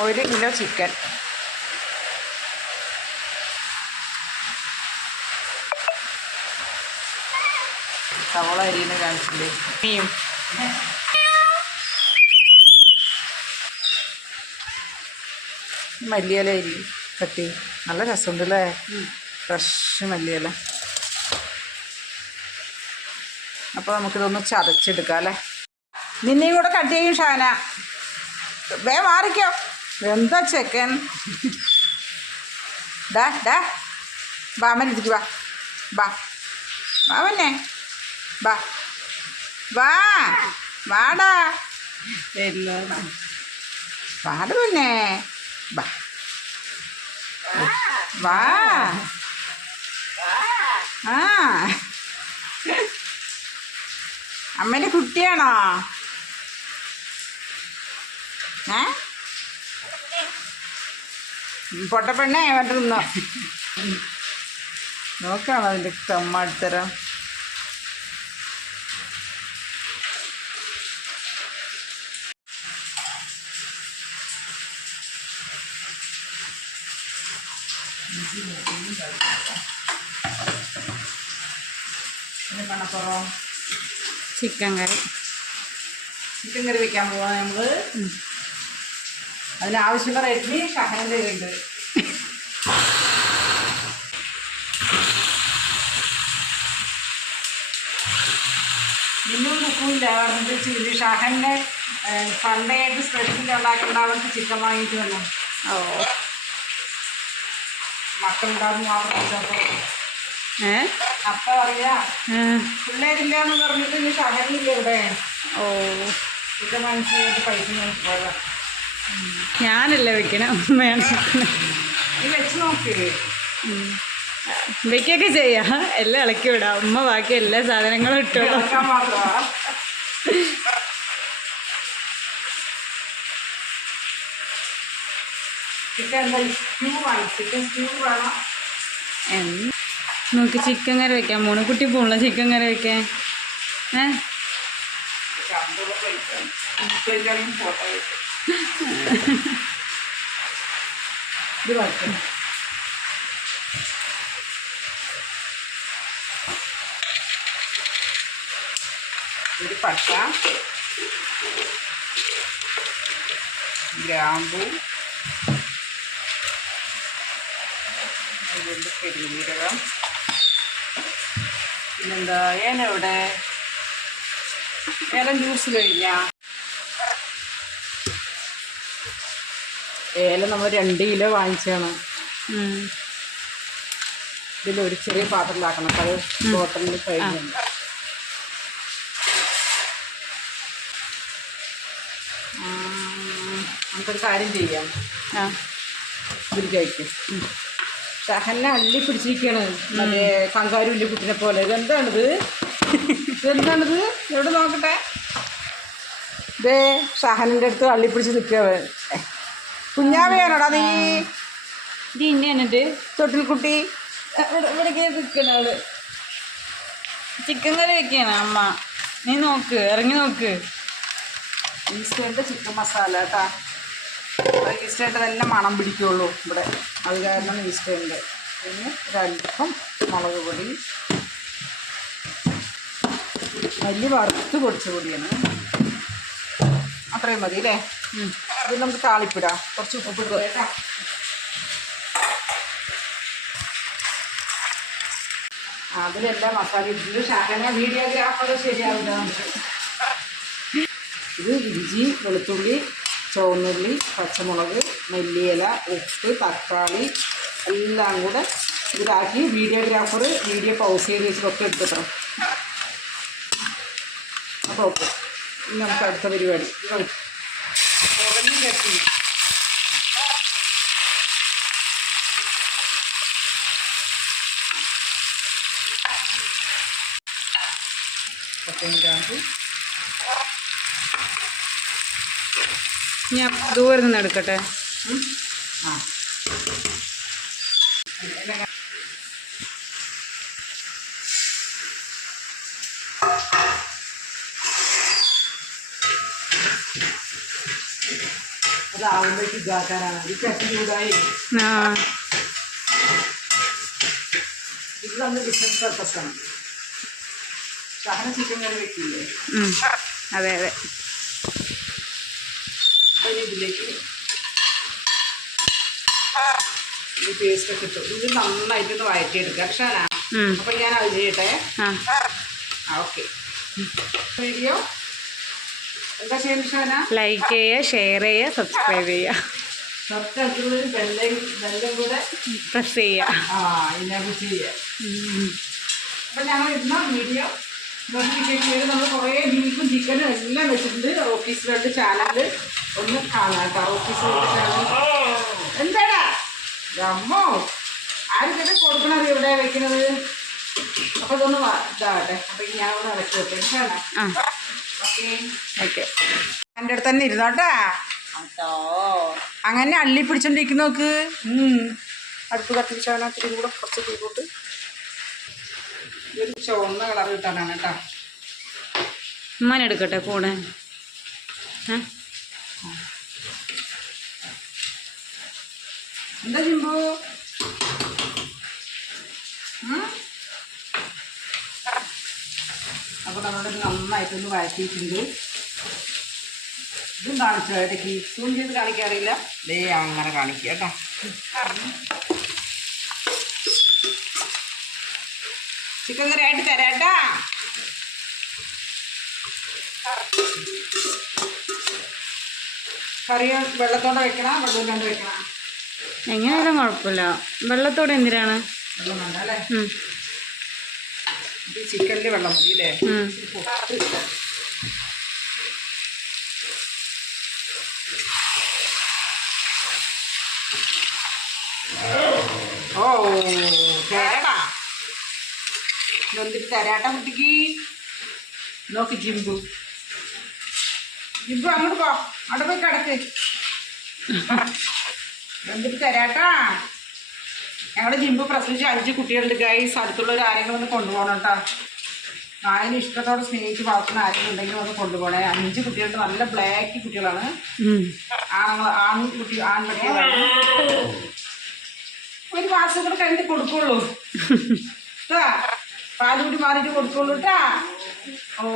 ഒരു kilo chicken. സവള അരിയുന്ന കാണിച്ചില്ലേ? മീൻ. മല്ലിയില അരി കട്ടി. നല്ല രസമുണ്ട് അല്ലേ ഫ്രഷ് മല്ലിയില. അപ്പോൾ നമുക്കിതൊന്ന് ചതച്ചെടുക്കാം അല്ലേ? നിന്നെയും കൂടെ കട്ട് ചെയ്യും ഷാന. വേ മാറിക്കോ. എന്താ ചെക്കൻ? ഡാ ഡാ ബാമൻ ഇരിക്ക് വാ ബാ. ബാമന്നെ ബാ വാ വാടാ. വാട പിന്നെ ബാ. വാ. ആ. അമ്മേന്റെ കുട്ടിയാണോ ഏ പൊട്ടപ്പെണ്ണേ മറ്റു നിന്നോ നോക്കാം അതിന്റെ തമ്മാടിത്തരം? ചിക്കൻ കറി. ചിക്കൻ കറി വെക്കാൻ പോവാ നമ്മൾ അതിനാവശ്യമുള്ള ഇഡ്ലി ഷഹനന്റെ ഉണ്ട് ഇന്നും കുക്കില്ല പറഞ്ഞിട്ട് ചില്ലി ഷഹന്റെ ആയിട്ട് സ്പെഷ്യൽ ഉണ്ടാക്കേണ്ട അവർക്ക് ചിക്കൻ വാങ്ങിയിട്ട് വന്നു. ഓ. മക്കളുണ്ടാകും അപ്പ പറയാ ആ. പിള്ളേരില്ല എന്ന് പറഞ്ഞിട്ട് ഇനി ഷഹനില്ല ഇവിടെ. ഓ. ചിക്കൻ വാങ്ങിച്ച് പൈസ വാങ്ങിച്ച് പോയതാ ഞാനല്ലേ വെക്കണം. വെക്കൊക്കെ ചെയ്യാം. എല്ലാം ഇളക്കി വിടാം. അമ്മ ബാക്കി എല്ലാ സാധനങ്ങളും ഇട്ടോളൂ നോക്ക് ചിക്കൻ കറി വെക്കാൻ പോണു കുട്ടി പോണല്ലോ ചിക്കൻ കറി വെക്കാൻ ഏ? ഇത് വയ്ക്കണം ഒരു പട്ട. ഗ്രാമ്പു. അതുകൊണ്ട് പെരുജീരകം. പിന്നെന്താ ഏനെവിടെ ഏലം ജ്യൂസ് കഴിഞ്ഞാ ഏലം നമ്മൾ രണ്ട് കിലോ വാങ്ങിച്ചാണ്. ഇതിൽ ഒരു ചെറിയ പാത്രത്തിലാക്കണം അപ്പോൾ അത് ബോട്ടലിൽ കഴിഞ്ഞു. നമുക്കൊരു കാര്യം ചെയ്യാം. ഇതിൽ കഴിക്കും. ഷഹന്നെ അള്ളി പിടിച്ചിരിക്കുകയാണ് മറ്റേ കങ്കാരുവിന്റെ കുട്ടിനെ പോലെ. ഇതെന്താണിത് ഇതെന്താണിത് എവിടെ നോക്കട്ടെ? ഇതേ സഹനന്റെ അടുത്ത് അള്ളി പിടിച്ച് നിൽക്കുക കുഞ്ഞാവയാണോടാ നീ? ഇത് തൊട്ടിൽ കുട്ടി ഇവിടെ ഇവിടേക്ക് നിൽക്കണ ചിക്കൻ കറി വെക്കാണ് അമ്മ. നീ നോക്ക് ഇറങ്ങി നോക്ക്. ഈസ്റ്റേന്റെ ചിക്കൻ മസാല കേട്ടാ. ഈസ്റ്റേന്റെ തന്നെ മണം പിടിക്കുള്ളൂ ഇവിടെ. അത് കാരണം ഈസ്റ്റേന്റെ പിന്നെ ഒരല്പം മുളക് പൊടി. വലിയ വറുത്ത് പൊടിച്ച പൊടിയാണ്. അത്രയും മതി അല്ലേ. ഇത് നമുക്ക് താളിപ്പിടാം. കുറച്ച് ഉപ്പ് അതിലെല്ലാം മസാല ഇട്ടിട്ട് ശാഖന വീഡിയോഗ്രാഫർ ശരിയാവില്ല ഇത് ഇഞ്ചി വെളുത്തുള്ളി ചുവന്നുള്ളി പച്ചമുളക് മല്ലിയില ഉപ്പ് തക്കാളി എല്ലാം കൂടെ ഇതാക്കി വീഡിയോഗ്രാഫർ വീഡിയോ പൗസ് ചെയ്ത് വെച്ചിട്ടൊക്കെ എടുത്തിട്ടോ. അപ്പോൾ ഓക്കെ. നമുക്ക് അടുത്ത പരിപാടി. പത്തൊമ്പതാം ഞാൻ ദൂരെ നിന്ന് എടുക്കട്ടെ? ആ. അത് അതാവുമ്പോഴേക്ക് ഇതാക്കാനാണ്. ഈ ചട്ടി ചൂടായി. ഇത് നമ്മൾ ബിസിനസ് പർപ്പസാണ് ഷഹന ചിക്കൻ കറി വെക്കില്ലേ. അതെ അതെ. ഇതിലേക്ക് ഈ പേസ്റ്റ് ഒക്കെ ഇട്ടു. ഇത് നന്നായിട്ടൊന്ന് വഴറ്റിയെടുക്കുക ഉം. അപ്പം ഞാൻ അത് ചെയ്യട്ടെ. ആ. ഓക്കെ വീഡിയോ ലൈക്ക് ചെയ്യുക ഷെയർ ചെയ്യുക സബ്സ്ക്രൈബ് ചെയ്യുക. പ്രസ് ചെയ്യുക. അപ്പം ഞങ്ങൾ ഇന്ന വീഡിയോ നോട്ടിഫിക്കേഷൻ നമ്മൾ കുറേ ബീഫും ചിക്കനും എല്ലാം വെച്ചിട്ടുണ്ട്. വേൾഡ് ചാനലിൽ ഒന്ന് കാണാം കേട്ടോ. വേൾഡ് ചാനൽ എന്താടാ? അമ്മോ ആരും തന്നെ കൊടുക്കണത് ഇവിടെ വെക്കുന്നത് അപ്പോൾ ഇതൊന്ന് ഇതാവട്ടെ. അപ്പം ഞാൻ ഒന്ന് ഇളക്കി വെക്കാം. ആ. ഓക്കെ. എന്റെ അടുത്ത് തന്നെ ഇരുന്നോട്ടാ അങ്ങനെ അള്ളി പിടിച്ചോണ്ടിരിക്കുന്ന നോക്ക്. അടുപ്പ് കത്തിരിച്ചവനത്തിരി കൂടെ കുറച്ച് തീകൂട്ട് ഒരു ചുവന്ന കളർ കിട്ടാനാണ് കേട്ടോ ഉമ്മാനെ എടുക്കട്ടെ കൂടെ? എന്താ ചിമ്പു നന്നായിട്ടൊന്ന് വഴറ്റിയിട്ടുണ്ട്. ഇതും കാണിച്ചു? ഇടയ്ക്ക് സൂം ചെയ്ത് കാണിക്കാറില്ല ദേ അങ്ങനെ കാണിക്കുക കേട്ടോ. ചിക്കൻ കറി ആയിട്ട് തരാട്ടാ കറി വെള്ളത്തോടെ വെക്കണ? വെള്ളം കണ്ട് വെക്കണ? എങ്ങനെയായാലും കുഴപ്പമില്ല. വെള്ളത്തോടെ എന്തിനാണ്? വെള്ളം വേണ്ട അല്ലേ ഉം. ഇത് ചിക്കനിൽ വെള്ളം മതി അല്ലേ. ഓ തരാടാ എന്തിട്ട് തരാട്ട കുട്ടിക്ക്? നോക്ക് ജിമ്പു. ജിമ്പു അങ്ങോട്ട് പോ. അവിടെ പോയി കിടക്ക്. എന്തിട്ട് തരാട്ടാ? ഞങ്ങളുടെ ജിമ്പ് പ്രസവിച്ച് അഞ്ച് കുട്ടികളുണ്ട്. ഗൈസ് അടുത്തുള്ളവർ ആരെങ്കിലും ഒന്ന് കൊണ്ടുപോകണം കേട്ടോ നായനെ ഇഷ്ടത്തോടെ സ്നേഹിച്ച് വളർത്തുന്ന ആരെങ്കിലും ഉണ്ടെങ്കിൽ ഒന്ന് കൊണ്ടുപോകണേ. അഞ്ച് കുട്ടികളുണ്ട്. നല്ല ബ്ലാക്ക് കുട്ടികളാണ്. ആണുങ്ങൾ ആൺകുട്ടി ആൺകുട്ടികളാണ്. ഒരു മാസം കൂടെ കഴിഞ്ഞിട്ട് കൊടുക്കുള്ളൂ. കേട്ടാ പാലുകൂടി മാറിയിട്ട് കൊടുക്കുള്ളൂ കേട്ടാ ഓ.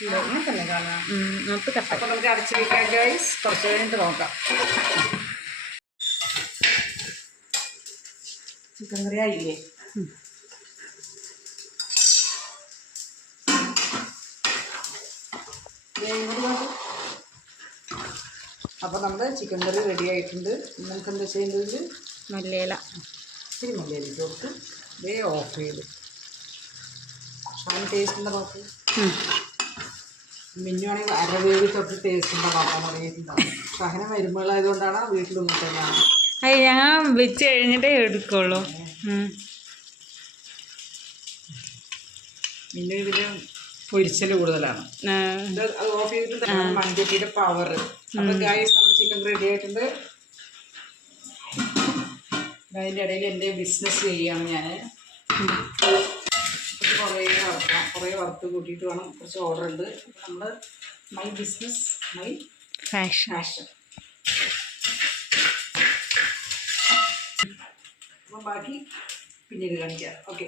തന്നെ കാണാം ഉം. നമുക്ക് കട്ട അപ്പൊ നമുക്ക് അടച്ചു വെക്കാം ഗൈസ് കുറച്ച് കഴിഞ്ഞിട്ട് നോക്കാം. ചിക്കൻ കറി ആയില്ലേ? നോക്ക്. നമ്മുടെ ചിക്കൻ കറി റെഡി ആയിട്ടുണ്ട്. നമുക്ക് എന്താ ചെയ്യേണ്ടത്? മല്ലിയില. ഇത്തിരി മല്ലേല കൊടുത്ത് വേ ഓഫ് ചെയ്ത്. ടേസ്റ്റ് ഉണ്ടോ നോക്ക്. മിന്നുവാണെങ്കിൽ അരവേവി തൊട്ട് ടേസ്റ്റ് ഉണ്ടാവും. ഷഹന മരുമകളായതുകൊണ്ടാണ് വീട്ടിലൊന്നും അയ്യ ഞാൻ വെച്ച് കഴിഞ്ഞിട്ടേ എടുക്കുള്ളൂ. പിന്നെ മിന്നു ഇതിന് പൊരിച്ചൽ കൂടുതലാണ് ഓഫ് ചെയ്തിട്ട് മൺചട്ടിയുടെ പവർ നമ്മുടെ ചിക്കൻ റെഡി ആയിട്ടുണ്ട്. അതിന്റെ ഇടയിൽ എന്റെ ബിസിനസ് ചെയ്യാണ് ഞാൻ കുറേ വറുത്ത് കൂട്ടിയിട്ട് വേണം. കുറച്ച് ഓർഡർ ഉണ്ട്. നമ്മൾ my business my fashion fashion അപ്പം ബാക്കി പിന്നീട് കാണിക്കാം. ഓക്കെ